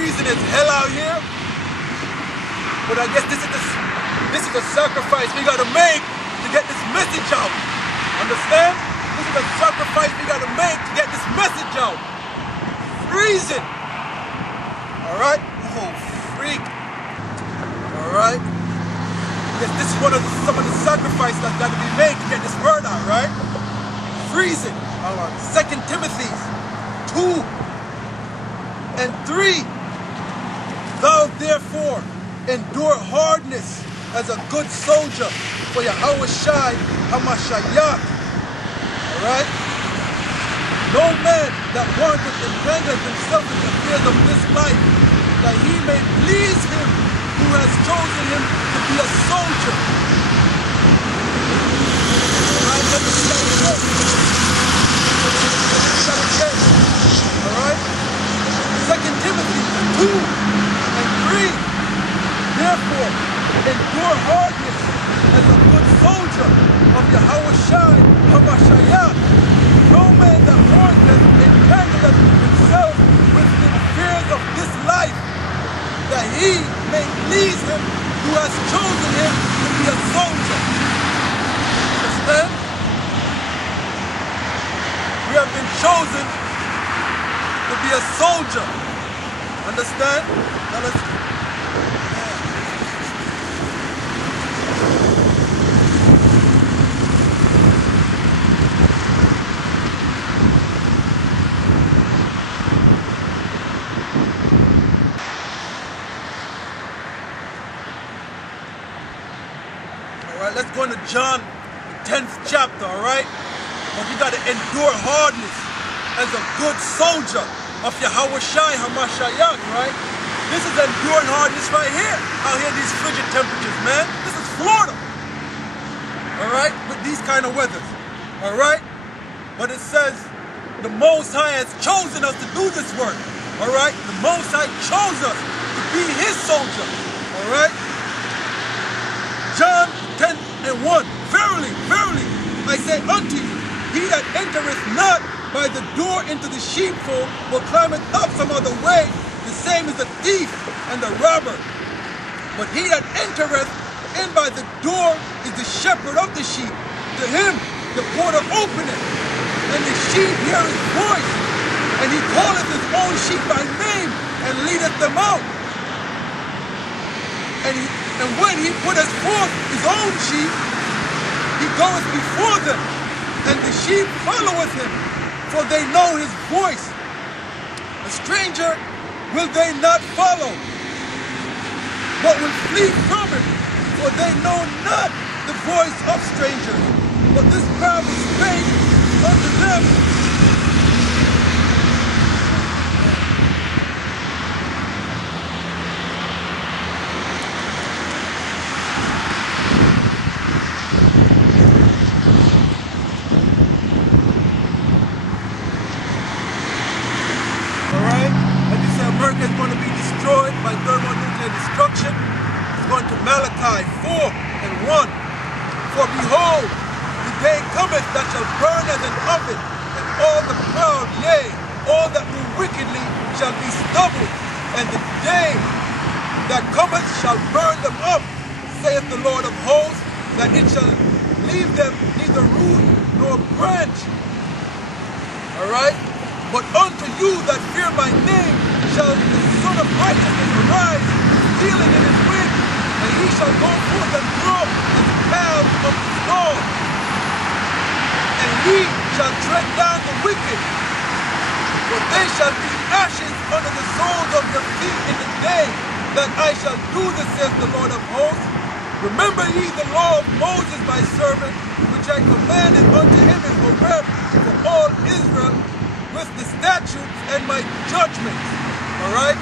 freezing as hell out here. But I guess this is a sacrifice we gotta make to get this message out. Understand? This is a sacrifice we gotta make to get this message out. Freezing. Alright? Oh, freak. Alright? Yes, this is some of the sacrifices that gotta be made to get this word out, right? Freezing. 2 Timothy 2 and 3. Thou therefore endure hardness as a good soldier for Yahushua HaMashiach. Alright? No man that wanteth entangleth himself in the affairs of this life, that he may please him who has chosen him to be a soldier. Alright, let me say it again. Alright? 2 Timothy 2 and 3. Therefore, endure hardness as a good soldier of Yahushua HaMashiach. No man that wanteth entangleth himself with the affairs of this life, that he may please him who has chosen him to be a soldier. Understand? We have been chosen to be a soldier. Understand? Now let's let's go into John, the 10th chapter, alright? But you got to endure hardness as a good soldier of Yahushua HaMashiach, right? This is enduring hardness right here, out here in these frigid temperatures, man. This is Florida, alright? With these kind of weathers, alright? But it says the Most High has chosen us to do this work, alright? The Most High chose us to be His soldier, alright? John 10 and 1. Verily, verily, I say unto you, he that entereth not by the door into the sheepfold will climb it up some other way. The same is the thief and the robber. But he that entereth in by the door is the shepherd of the sheep. To him the porter openeth, and the sheep hear his voice, and he calleth his own sheep by name, and leadeth them out. And when he putteth forth his own sheep, he goeth before them, and the sheep followeth him, for they know his voice. A stranger will they not follow, but will flee from him, for they know not the voice of strangers. But this parable spake unto them. America is going to be destroyed by thermonuclear destruction. It's going to Malachi 4 and 1. For behold, the day cometh that shall burn as an oven, and all the proud, yea, all that do wickedly shall be stubble, and the day that cometh shall burn them up, saith the Lord of hosts, that it shall leave them neither root nor branch. Alright? But unto you that fear my name shall the Son of Righteousness arise, stealing in his wings, and he shall go forth and grow as paths of the storm. And he shall tread down the wicked, for they shall be ashes under the soles of your feet in the day that I shall do this, says the Lord of hosts. Remember ye the law of Moses my servant, which I commanded unto him in Horeb for all Israel, with the statutes and my judgments. Alright?